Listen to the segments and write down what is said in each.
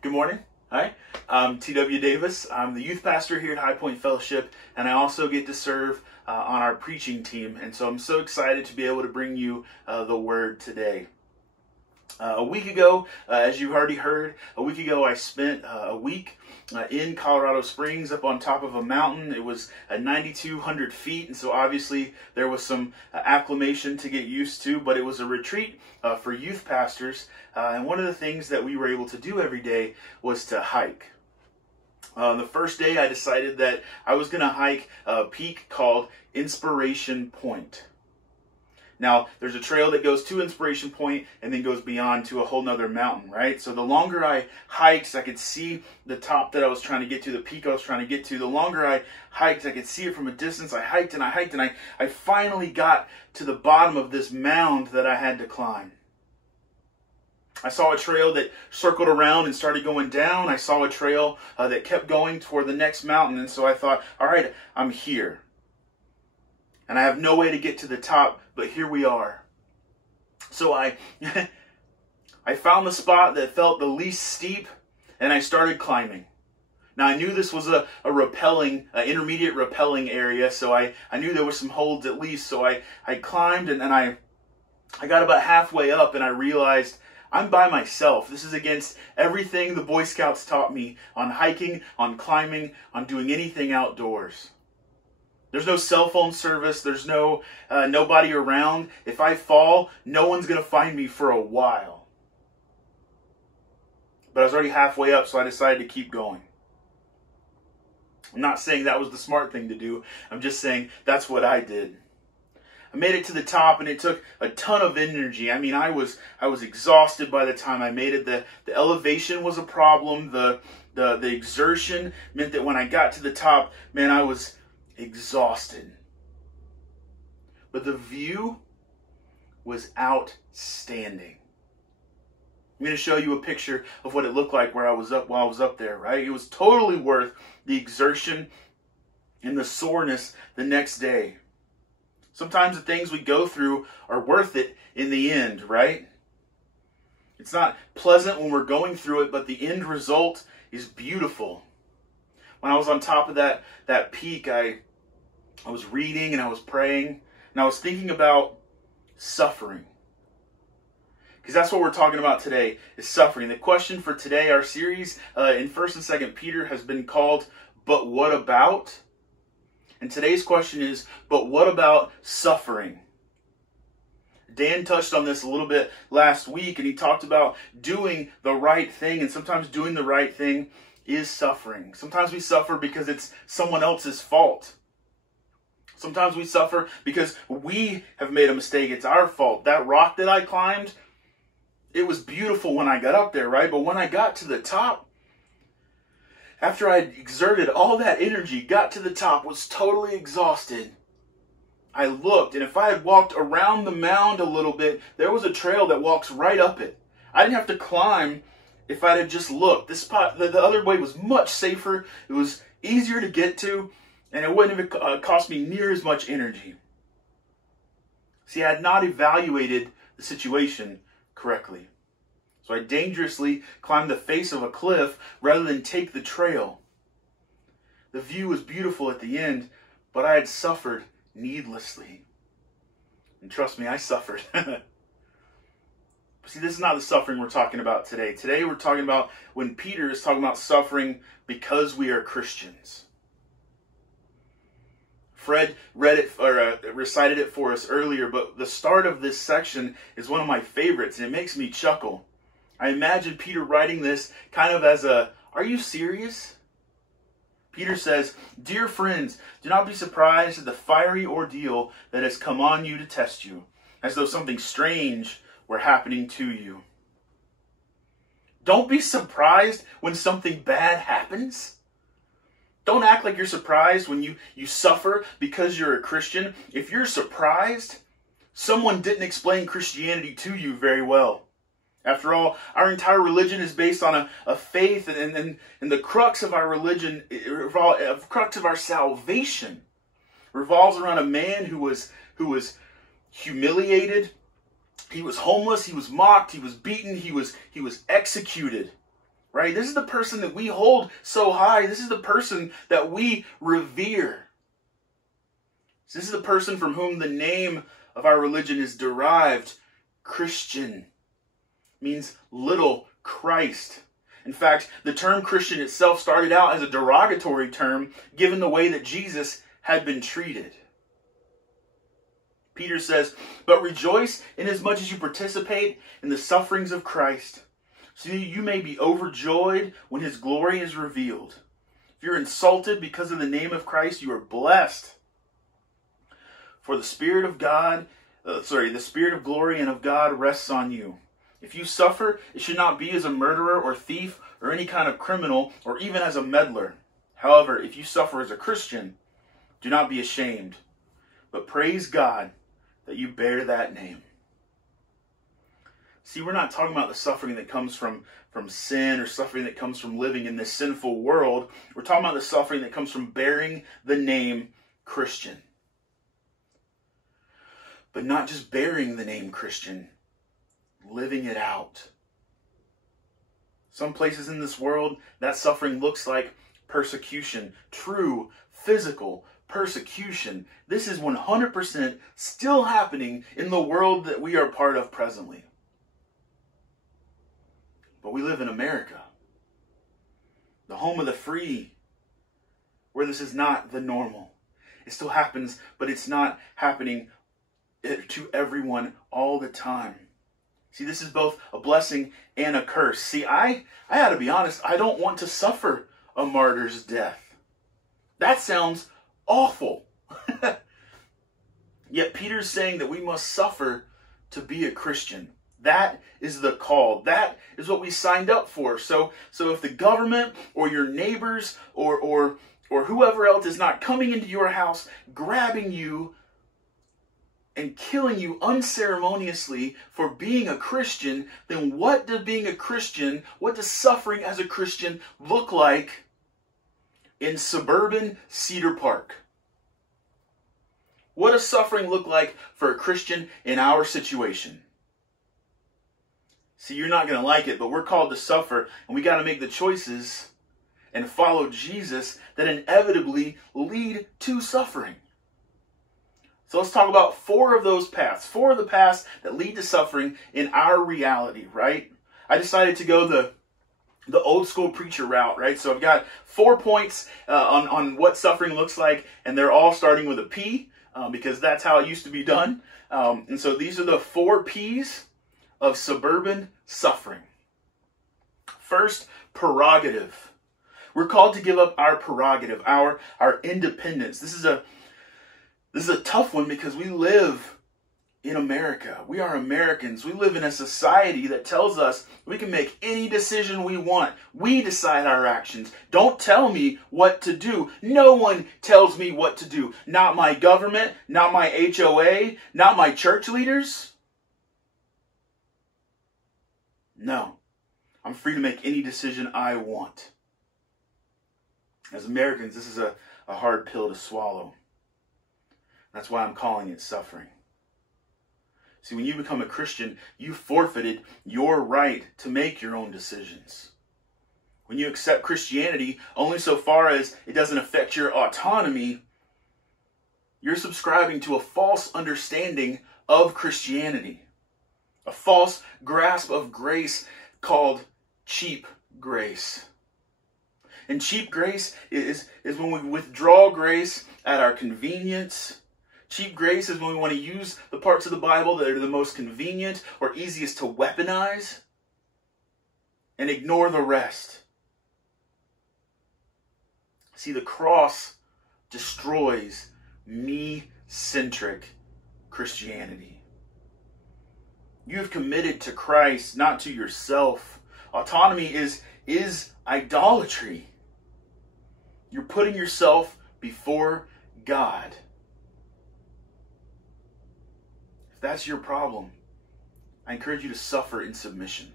Good morning. Hi, I'm T.W. Davis. I'm the youth pastor here at Highpoint Fellowship, and I also get to serve on our preaching team. And so I'm so excited to be able to bring you the word today. A week ago, as you've already heard, I spent a week in Colorado Springs up on top of a mountain. It was 9,200 feet, and so obviously there was some acclimation to get used to, but it was a retreat for youth pastors, and one of the things that we were able to do every day was to hike. The first day I decided that I was going to hike a peak called Inspiration Point. Now, there's a trail that goes to Inspiration Point and then goes beyond to a whole nother mountain, right? So the longer I hiked, I could see the top that I was trying to get to, the peak I was trying to get to. The longer I hiked, I could see it from a distance. I hiked and I finally got to the bottom of this mound that I had to climb. I saw a trail that circled around and started going down. I saw a trail that kept going toward the next mountain, and so I thought, all right, I'm here. And I have no way to get to the top, but here we are. So I found the spot that felt the least steep, and I started climbing. Now I knew this was a intermediate rappelling area, so I knew there were some holds at least. So I climbed, and then I got about halfway up, and I realized I'm by myself. This is against everything the Boy Scouts taught me on hiking, on climbing, on doing anything outdoors. There's no cell phone service. There's nobody around. If I fall, no one's going to find me for a while. But I was already halfway up, so I decided to keep going. I'm not saying that was the smart thing to do. I'm just saying that's what I did. I made it to the top, and it took a ton of energy. I mean, I was exhausted by the time I made it. The elevation was a problem. The exertion meant that when I got to the top, man, I was exhausted. But the view was outstanding. I'm going to show you a picture of what it looked like while I was up there, right? It was totally worth the exertion and the soreness the next day. Sometimes the things we go through are worth it in the end, right? It's not pleasant when we're going through it, but the end result is beautiful. When I was on top of that peak, I was reading and I was praying, and I was thinking about suffering. Because that's what we're talking about today, is suffering. The question for today, our series in 1st and 2nd Peter has been called, But What About? And today's question is, but what about suffering? Dan touched on this a little bit last week, and he talked about doing the right thing, and sometimes doing the right thing is suffering. Sometimes we suffer because it's someone else's fault. Sometimes we suffer because we have made a mistake. It's our fault. That rock that I climbed, it was beautiful when I got up there, right? But when I got to the top, after I exerted all that energy, got to the top, was totally exhausted, I looked, and if I had walked around the mound a little bit, there was a trail that walks right up it. I didn't have to climb if I had just looked. This spot, the other way was much safer. It was easier to get to, and it wouldn't have cost me near as much energy. See, I had not evaluated the situation correctly. So I dangerously climbed the face of a cliff rather than take the trail. The view was beautiful at the end, but I had suffered needlessly. And trust me, I suffered. See, this is not the suffering we're talking about today. Today we're talking about when Peter is talking about suffering because we are Christians. Fred read it or recited it for us earlier, but the start of this section is one of my favorites, and it makes me chuckle. I imagine Peter writing this kind of as a, are you serious? Peter says, "Dear friends, do not be surprised at the fiery ordeal that has come on you to test you, as though something strange were happening to you." Don't be surprised when something bad happens. Don't act like you're surprised when you suffer because you're a Christian. If you're surprised, someone didn't explain Christianity to you very well. After all, our entire religion is based on a faith, and the crux of our religion, the crux of our salvation, revolves around a man who was humiliated, he was homeless, he was mocked, he was beaten, he was executed right? This is the person that we hold so high. This is the person that we revere. This is the person from whom the name of our religion is derived. Christian means little Christ. In fact, the term Christian itself started out as a derogatory term given the way that Jesus had been treated. Peter says, "But rejoice inasmuch as you participate in the sufferings of Christ, so you may be overjoyed when his glory is revealed. If you're insulted because of the name of Christ, you are blessed. For the Spirit of God, the Spirit of glory and of God rests on you. If you suffer, it should not be as a murderer or thief or any kind of criminal or even as a meddler. However, if you suffer as a Christian, do not be ashamed, but praise God that you bear that name." See, we're not talking about the suffering that comes from sin or suffering that comes from living in this sinful world. We're talking about the suffering that comes from bearing the name Christian. But not just bearing the name Christian, living it out. Some places in this world, that suffering looks like persecution, true physical persecution. This is 100% still happening in the world that we are part of presently. But we live in America, the home of the free, where this is not the normal. It still happens, but it's not happening to everyone all the time. See, this is both a blessing and a curse. See, I had to be honest, I don't want to suffer a martyr's death. That sounds awful. Yet Peter's saying that we must suffer to be a Christian. That is the call. That is what we signed up for. So if the government or your neighbors or whoever else is not coming into your house, grabbing you and killing you unceremoniously for being a Christian, then what does being a Christian, what does suffering as a Christian look like in suburban Cedar Park? What does suffering look like for a Christian in our situation? See, you're not going to like it, but we're called to suffer, and we got to make the choices and follow Jesus that inevitably lead to suffering. So let's talk about four of those paths, four of the paths that lead to suffering in our reality, right? I decided to go the old school preacher route, right? So I've got 4 points on what suffering looks like, and they're all starting with a P, because that's how it used to be done. And so these are the 4 P's of suburban suffering. First, prerogative. We're called to give up our prerogative, our independence. This is a tough one because we live in America. We are Americans. We live in a society that tells us we can make any decision we want. We decide our actions. Don't tell me what to do. No one tells me what to do. Not my government, not my HOA, not my church leaders. No, I'm free to make any decision I want. As Americans, this is a hard pill to swallow. That's why I'm calling it suffering. See, when you become a Christian, you forfeited your right to make your own decisions. When you accept Christianity only so far as it doesn't affect your autonomy, you're subscribing to a false understanding of Christianity. A false grasp of grace called cheap grace. And cheap grace is when we withdraw grace at our convenience. Cheap grace is when we want to use the parts of the Bible that are the most convenient or easiest to weaponize and ignore the rest. See, the cross destroys me-centric Christianity. You have committed to Christ, not to yourself. Autonomy is idolatry. You're putting yourself before God. If that's your problem, I encourage you to suffer in submission.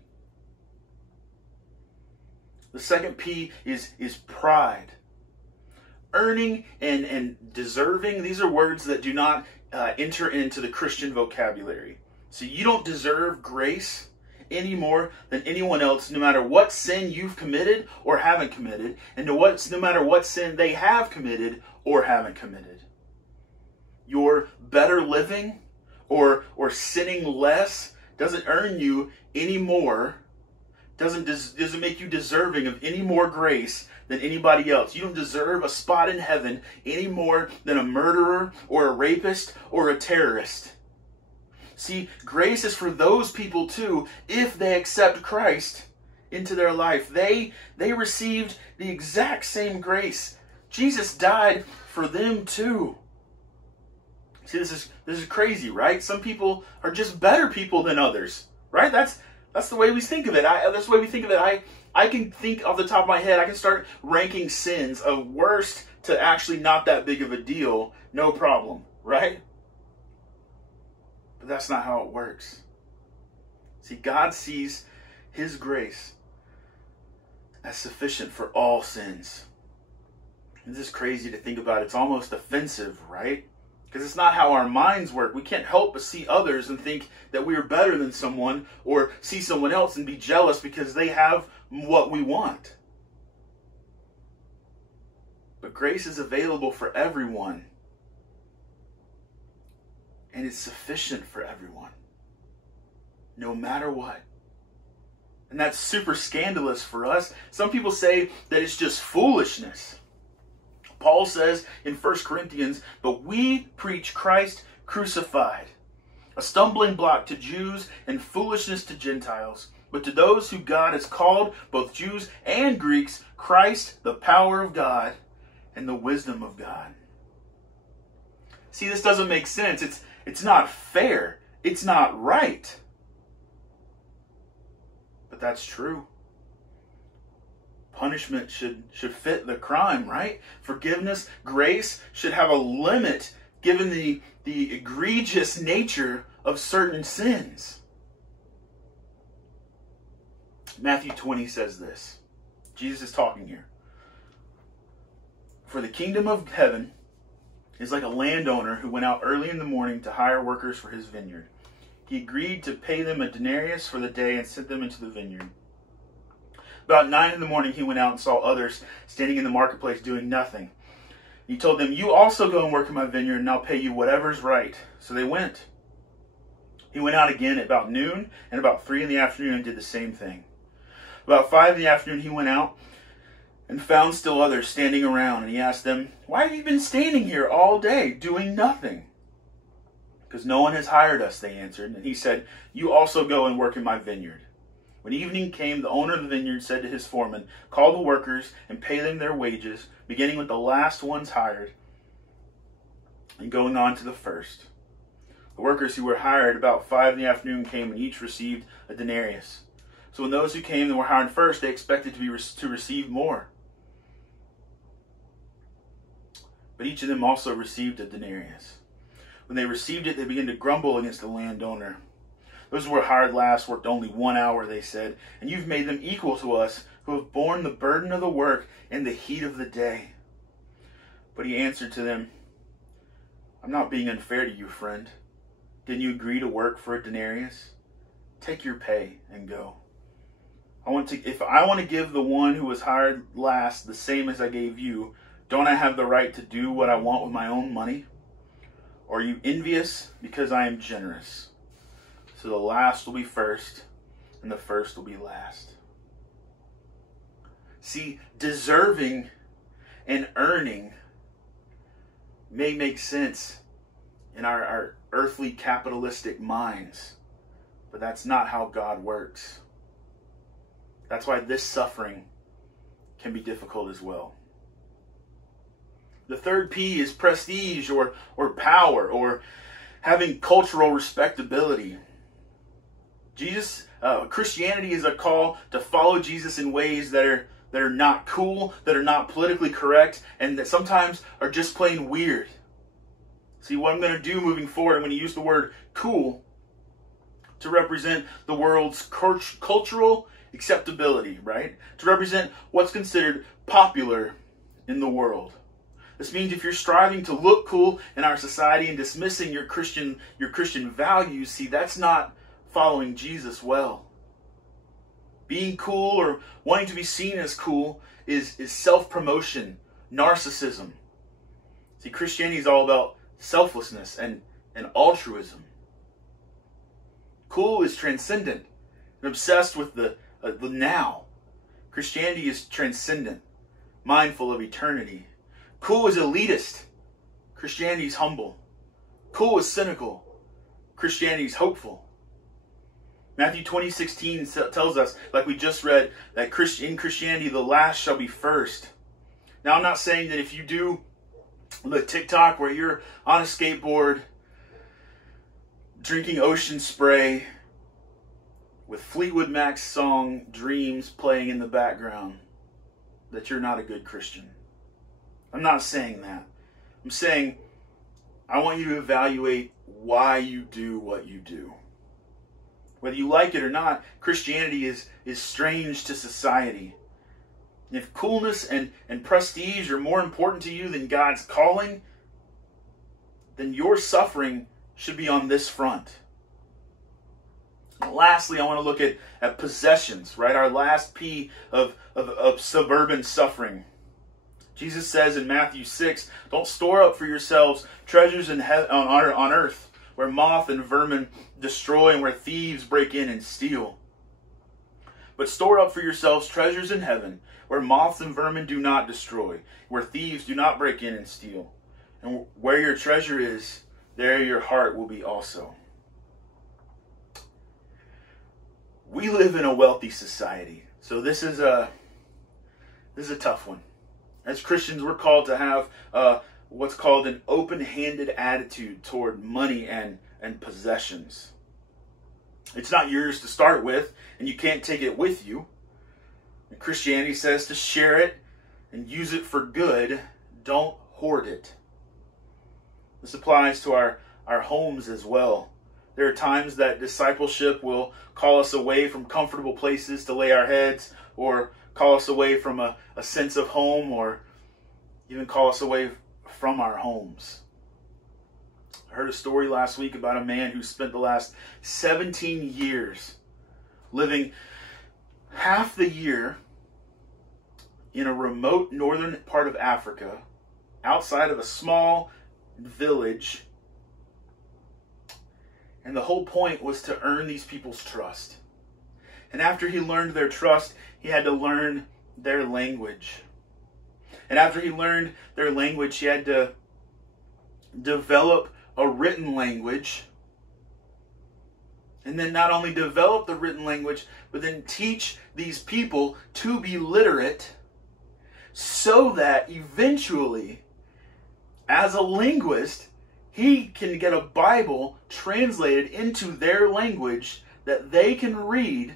The second P is pride. Earning and deserving, these are words that do not enter into the Christian vocabulary. So you don't deserve grace any more than anyone else, no matter what sin you've committed or haven't committed, and no matter what sin they have committed or haven't committed. Your better living or sinning less doesn't earn you any more, doesn't make you deserving of any more grace than anybody else. You don't deserve a spot in heaven any more than a murderer or a rapist or a terrorist. See, grace is for those people too, if they accept Christ into their life. They received the exact same grace. Jesus died for them too. See, this is crazy, right? Some people are just better people than others, right? That's the way we think of it. That's the way we think of it. I can think off the top of my head, I can start ranking sins of worst to actually not that big of a deal, no problem, right? But that's not how it works. See, God sees His grace as sufficient for all sins. And this is crazy to think about. It's almost offensive, right? Because it's not how our minds work. We can't help but see others and think that we are better than someone, or see someone else and be jealous because they have what we want. But grace is available for everyone. And it's sufficient for everyone. No matter what. And that's super scandalous for us. Some people say that it's just foolishness. Paul says in 1 Corinthians, "But we preach Christ crucified, a stumbling block to Jews and foolishness to Gentiles. But to those who God has called, both Jews and Greeks, Christ, the power of God and the wisdom of God." See, this doesn't make sense. It's not fair. It's not right. But that's true. Punishment should fit the crime, right? Forgiveness, grace should have a limit given the egregious nature of certain sins. Matthew 20 says this. Jesus is talking here. "For the kingdom of heaven is like a landowner who went out early in the morning to hire workers for his vineyard. He agreed to pay them a denarius for the day and sent them into the vineyard. About 9 in the morning he went out and saw others standing in the marketplace doing nothing. He told them, 'You also go and work in my vineyard, and I'll pay you whatever's right.' So they went. He went out again at about noon and about 3 in the afternoon and did the same thing. About 5 in the afternoon he went out and found still others standing around, and he asked them, 'Why have you been standing here all day doing nothing?' 'Because no one has hired us,' they answered. And he said, 'You also go and work in my vineyard.' When evening came, the owner of the vineyard said to his foreman, 'Call the workers and pay them their wages, beginning with the last ones hired and going on to the first.' The workers who were hired about 5 in the afternoon came, and each received a denarius. So when those who came and were hired first, they expected to receive more. But each of them also received a denarius. When they received it, they began to grumble against the landowner. 'Those who were hired last worked only 1 hour,' they said, 'and you've made them equal to us, who have borne the burden of the work in the heat of the day.' But he answered to them, 'I'm not being unfair to you, friend. Didn't you agree to work for a denarius? Take your pay and go. If I want to give the one who was hired last the same as I gave you, don't I have the right to do what I want with my own money? Or are you envious because I am generous? So the last will be first, and the first will be last.'" See, deserving and earning may make sense in our earthly capitalistic minds, but that's not how God works. That's why this suffering can be difficult as well. The third P is prestige or power or having cultural respectability. Christianity is a call to follow Jesus in ways that are not cool, that are not politically correct, and that sometimes are just plain weird. See, what I'm going to do moving forward, I'm going to use the word cool to represent the world's cultural acceptability, right? To represent what's considered popular in the world. This means if you're striving to look cool in our society and dismissing your Christian values, see, that's not following Jesus well. Being cool or wanting to be seen as cool is self-promotion, narcissism. See, Christianity is all about selflessness and altruism. Cool is transcendent and obsessed with the now. Christianity is transcendent, mindful of eternity. Cool is elitist. Christianity is humble. Cool is cynical. Christianity is hopeful. Matthew 20:16 tells us, like we just read, that in Christianity the last shall be first. Now, I'm not saying that if you do the TikTok where you're on a skateboard drinking ocean spray with Fleetwood Mac's song Dreams playing in the background, that you're not a good Christian. I'm not saying that. I'm saying I want you to evaluate why you do what you do. Whether you like it or not, Christianity is strange to society. And if coolness and prestige are more important to you than God's calling, then your suffering should be on this front. And lastly, I want to look at possessions, right? Our last P of suburban suffering. Jesus says in Matthew 6, don't store up for yourselves treasures in on earth, where moth and vermin destroy and where thieves break in and steal. But store up for yourselves treasures in heaven, where moths and vermin do not destroy, where thieves do not break in and steal. And where your treasure is, there your heart will be also. We live in a wealthy society, so this is a tough one. As Christians, we're called to have what's called an open-handed attitude toward money and possessions. It's not yours to start with, and you can't take it with you. And Christianity says to share it and use it for good. Don't hoard it. This applies to our homes as well. There are times that discipleship will call us away from comfortable places to lay our heads, or call us away from a sense of home, or even call us away from our homes. I heard a story last week about a man who spent the last 17 years living half the year in a remote northern part of Africa, outside of a small village. And the whole point was to earn these people's trust. And after he learned their trust, he had to learn their language. And after he learned their language, he had to develop a written language. And then not only develop the written language, but then teach these people to be literate, so that eventually, as a linguist, he can get a Bible translated into their language that they can read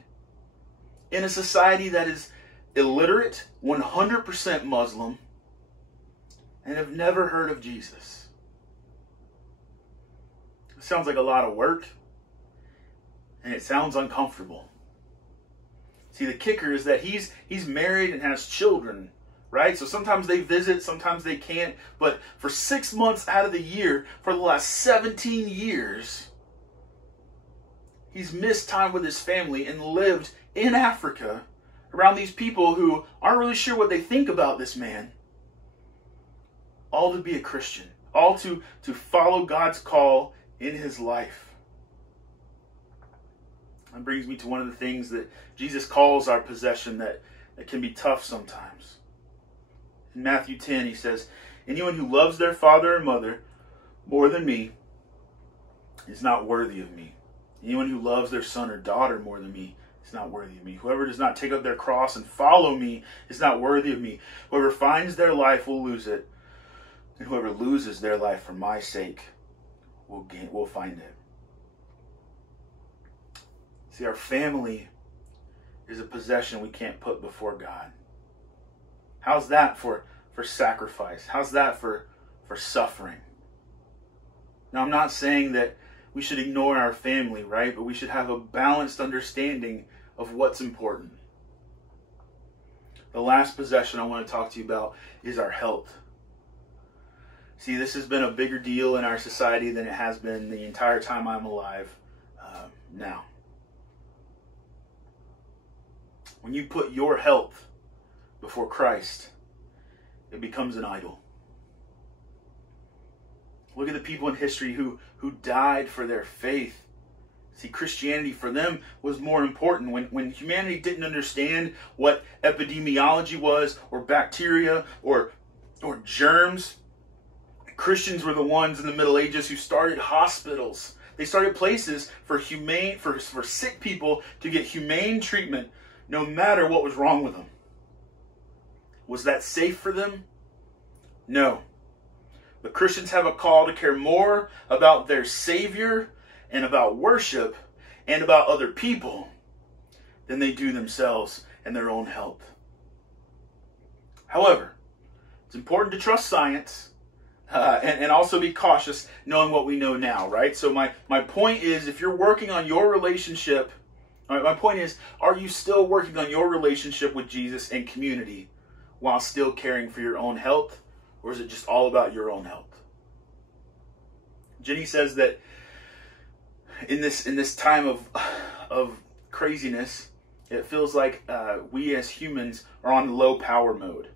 in a society that is illiterate, 100% Muslim, and have never heard of Jesus. It sounds like a lot of work, and it sounds uncomfortable. See, the kicker is that he's married and has children, right? So sometimes they visit, sometimes they can't. But for 6 months out of the year, for the last 17 years, he's missed time with his family and lived in Africa around these people who aren't really sure what they think about this man. All to be a Christian. All to follow God's call in his life. That brings me to one of the things that Jesus calls our possession that can be tough sometimes. In Matthew 10, he says, anyone who loves their father or mother more than me is not worthy of me. Anyone who loves their son or daughter more than me is not worthy of me. Whoever does not take up their cross and follow me is not worthy of me. Whoever finds their life will lose it. And whoever loses their life for my sake will find it. See, our family is a possession we can't put before God. How's that for sacrifice? How's that for suffering? Now, I'm not saying that we should ignore our family, right? But we should have a balanced understanding of what's important. The last possession I want to talk to you about is our health. See, this has been a bigger deal in our society than it has been the entire time I'm alive now. When you put your health before Christ, it becomes an idol. Look at the people in history who died for their faith. See, Christianity for them was more important. When humanity didn't understand what epidemiology was, or bacteria, or germs, Christians were the ones in the Middle Ages who started hospitals. They started places for sick people to get humane treatment no matter what was wrong with them. Was that safe for them? No. But Christians have a call to care more about their Savior and about worship and about other people than they do themselves and their own health. However, it's important to trust science and also be cautious knowing what we know now, right? So my point is, if you're working on your relationship, my point is, are you still working on your relationship with Jesus and community while still caring for your own health? Or is it just all about your own health? Jenny says that in this time of craziness, it feels like we as humans are on low power mode,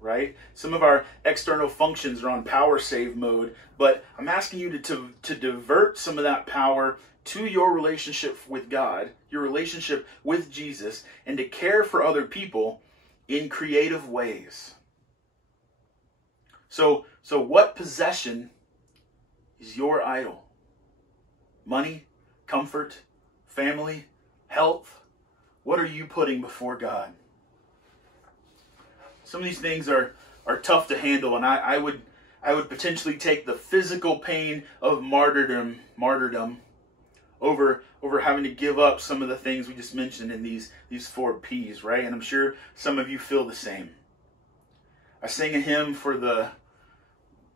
right? Some of our external functions are on power save mode, but I'm asking you to divert some of that power to your relationship with God, your relationship with Jesus, and to care for other people in creative ways. So what possession is your idol? Money, comfort, family, health? What are you putting before God? Some of these things are tough to handle, and I would potentially take the physical pain of martyrdom over having to give up some of the things we just mentioned in these 4 P's, right? And I'm sure some of you feel the same. I sang a hymn for the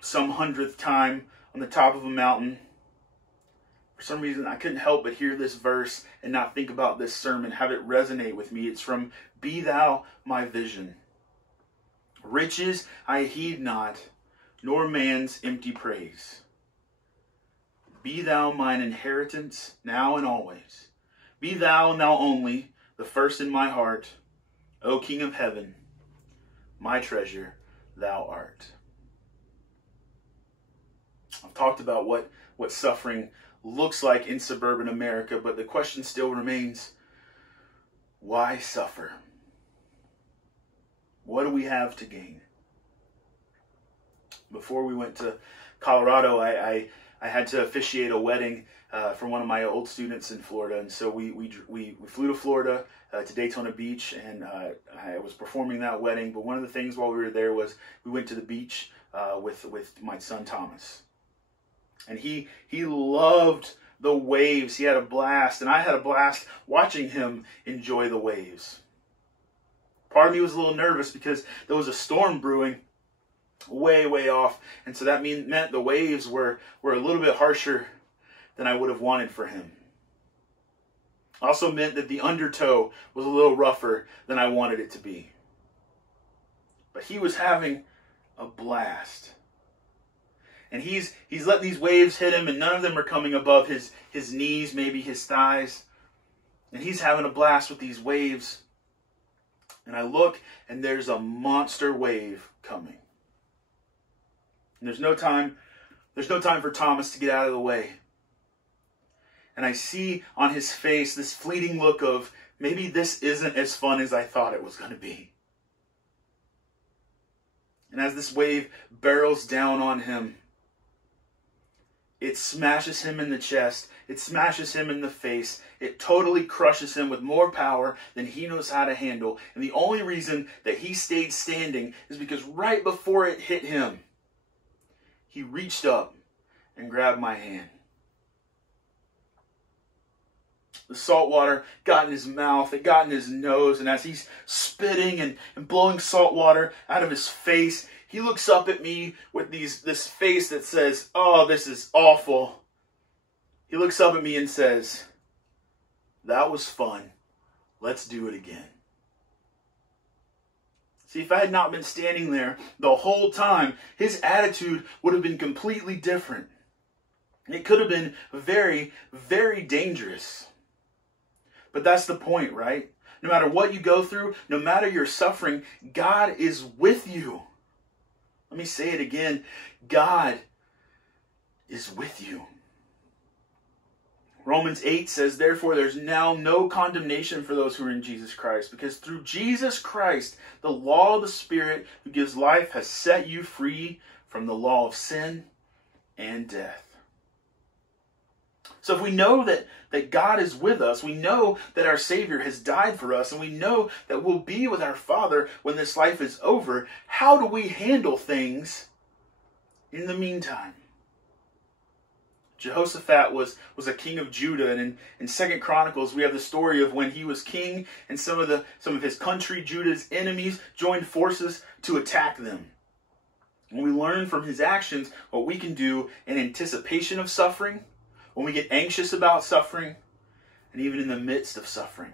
some 100th time on the top of a mountain. For some reason, I couldn't help but hear this verse and not think about this sermon, have it resonate with me. It's from Be Thou My Vision. Riches I heed not, nor man's empty praise. Be thou mine inheritance, now and always. Be thou now only, the first in my heart, O King of heaven, my treasure thou art. I've talked about what suffering looks like in suburban America, but the question still remains, why suffer? What do we have to gain? Before we went to Colorado, I had to officiate a wedding for one of my old students in Florida, and so we flew to Florida to Daytona Beach, and I was performing that wedding. But one of the things while we were there was we went to the beach with my son Thomas, and he loved the waves. He had a blast, and I had a blast watching him enjoy the waves. Part of me was a little nervous because there was a storm brewing way off, and so that meant the waves were a little bit harsher than I would have wanted for him. Also meant that the undertow was a little rougher than I wanted it to be. But he was having a blast. And he's letting these waves hit him, and none of them are coming above his knees, maybe his thighs. And he's having a blast with these waves. And I look, and there's a monster wave coming. And there's no time for Thomas to get out of the way. And I see on his face this fleeting look of, maybe this isn't as fun as I thought it was going to be. And as this wave barrels down on him, it smashes him in the chest. It smashes him in the face. It totally crushes him with more power than he knows how to handle. And the only reason that he stayed standing is because right before it hit him, he reached up and grabbed my hand. The salt water got in his mouth, it got in his nose, and as he's spitting and blowing salt water out of his face, he looks up at me with this face that says, "Oh, this is awful." He looks up at me and says, "That was fun. Let's do it again." See, if I had not been standing there the whole time, his attitude would have been completely different. It could have been very, very dangerous. But that's the point, right? No matter what you go through, no matter your suffering, God is with you. Let me say it again. God is with you. Romans 8 says, therefore, there's now no condemnation for those who are in Jesus Christ, because through Jesus Christ, the law of the Spirit who gives life has set you free from the law of sin and death. So if we know that God is with us, we know that our Savior has died for us, and we know that we'll be with our Father when this life is over, how do we handle things in the meantime? Jehoshaphat was a king of Judah, and in 2 Chronicles we have the story of when he was king and some of his country, Judah's enemies, joined forces to attack them. And we learn from his actions what we can do in anticipation of suffering, when we get anxious about suffering, and even in the midst of suffering.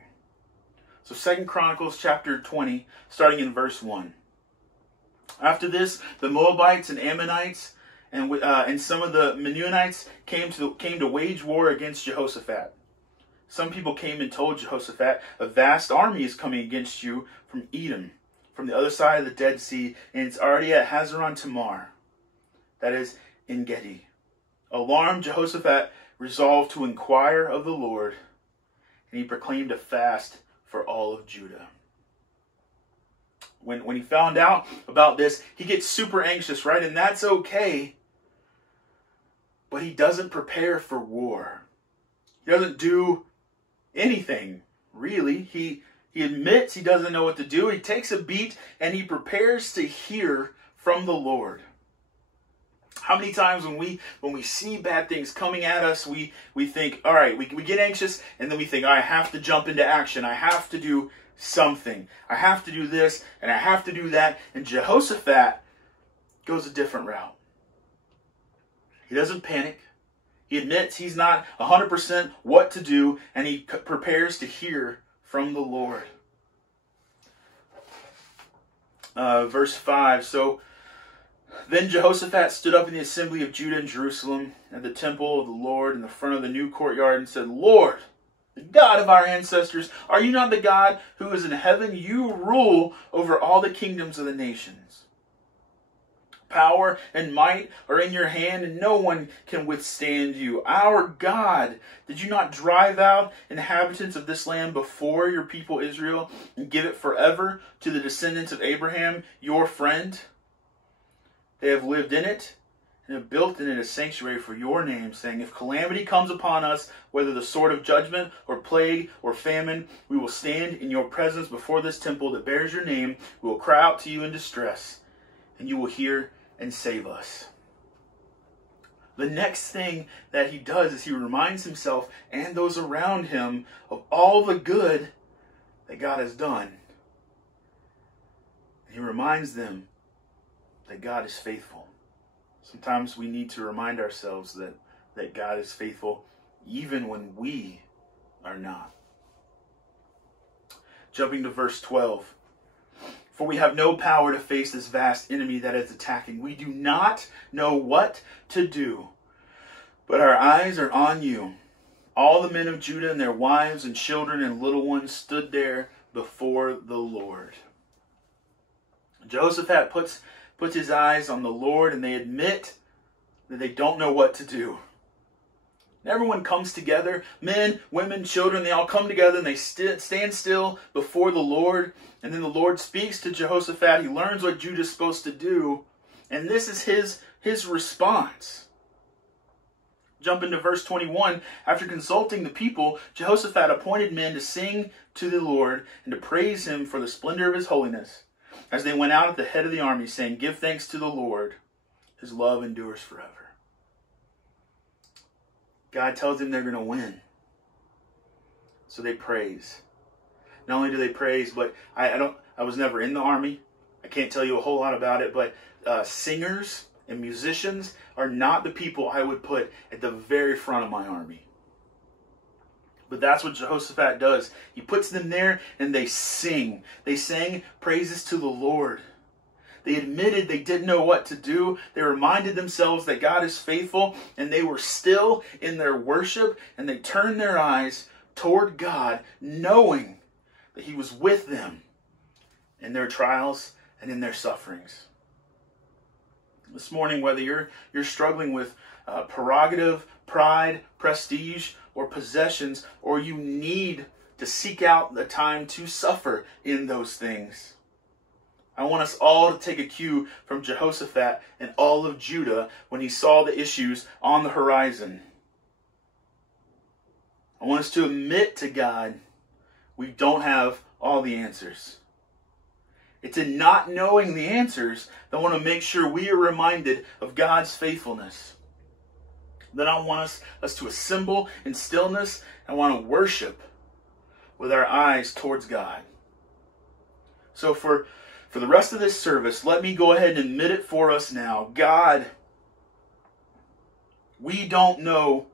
So 2 Chronicles chapter 20, starting in verse 1. After this, the Moabites and Ammonites and some of the Meunites came to wage war against Jehoshaphat. Some people came and told Jehoshaphat, a vast army is coming against you from Edom, from the other side of the Dead Sea, and it's already at Hazeron Tamar, that is, En Gedi. Alarmed, Jehoshaphat resolved to inquire of the Lord, and he proclaimed a fast for all of Judah. When he found out about this, he gets super anxious, right? And that's okay. But he doesn't prepare for war. He doesn't do anything, really. He admits he doesn't know what to do. He takes a beat and he prepares to hear from the Lord. How many times when we see bad things coming at us, we think, all right, we get anxious, and then we think, I have to jump into action. I have to do something. I have to do this, and I have to do that. And Jehoshaphat goes a different route. He doesn't panic. He admits he's not 100% what to do, and he prepares to hear from the Lord. Verse 5, so then Jehoshaphat stood up in the assembly of Judah and Jerusalem at the temple of the Lord in the front of the new courtyard and said, Lord, the God of our ancestors, are you not the God who is in heaven? You rule over all the kingdoms of the nations. Power and might are in your hand, and no one can withstand you. Our God, did you not drive out inhabitants of this land before your people Israel and give it forever to the descendants of Abraham, your friend? They have lived in it and have built in it a sanctuary for your name, saying, if calamity comes upon us, whether the sword of judgment or plague or famine, we will stand in your presence before this temple that bears your name. We will cry out to you in distress, and you will hear and save us. The next thing that he does is he reminds himself and those around him of all the good that God has done. And he reminds them that God is faithful. Sometimes we need to remind ourselves that God is faithful even when we are not. Jumping to verse 12. For we have no power to face this vast enemy that is attacking. We do not know what to do, but our eyes are on you. All the men of Judah and their wives and children and little ones stood there before the Lord. Jehoshaphat puts his eyes on the Lord, and they admit that they don't know what to do. And everyone comes together, men, women, children, they all come together and they stand still before the Lord. And then the Lord speaks to Jehoshaphat. He learns what Judah's supposed to do. And this is his response. Jump into verse 21. After consulting the people, Jehoshaphat appointed men to sing to the Lord and to praise him for the splendor of his holiness, as they went out at the head of the army, saying, give thanks to the Lord. His love endures forever. God tells them they're going to win. So they praise. Not only do they praise, but I was never in the army. I can't tell you a whole lot about it, but singers and musicians are not the people I would put at the very front of my army. But that's what Jehoshaphat does. He puts them there and they sing. They sang praises to the Lord. They admitted they didn't know what to do. They reminded themselves that God is faithful, and they were still in their worship, and they turned their eyes toward God, knowing that he was with them in their trials and in their sufferings. This morning, whether you're struggling with prerogative, pride, prestige, or possessions, or you need to seek out the time to suffer in those things, I want us all to take a cue from Jehoshaphat and all of Judah when he saw the issues on the horizon. I want us to admit to God we don't have all the answers. It's in not knowing the answers that I want to make sure we are reminded of God's faithfulness. Then I want us to assemble in stillness and want to worship with our eyes towards God. So for the rest of this service, let me go ahead and admit it for us now. God, we don't know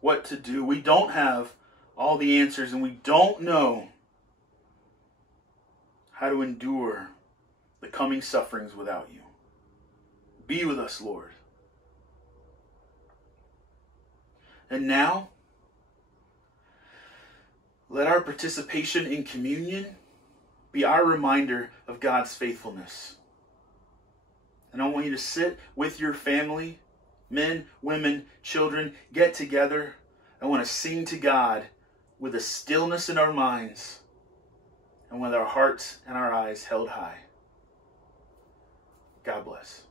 what to do. We don't have all the answers, and we don't know how to endure the coming sufferings without you. Be with us, Lord. And now, let our participation in communion be our reminder of God's faithfulness. And I want you to sit with your family, men, women, children, get together. I want to sing to God with a stillness in our minds and with our hearts and our eyes held high. God bless.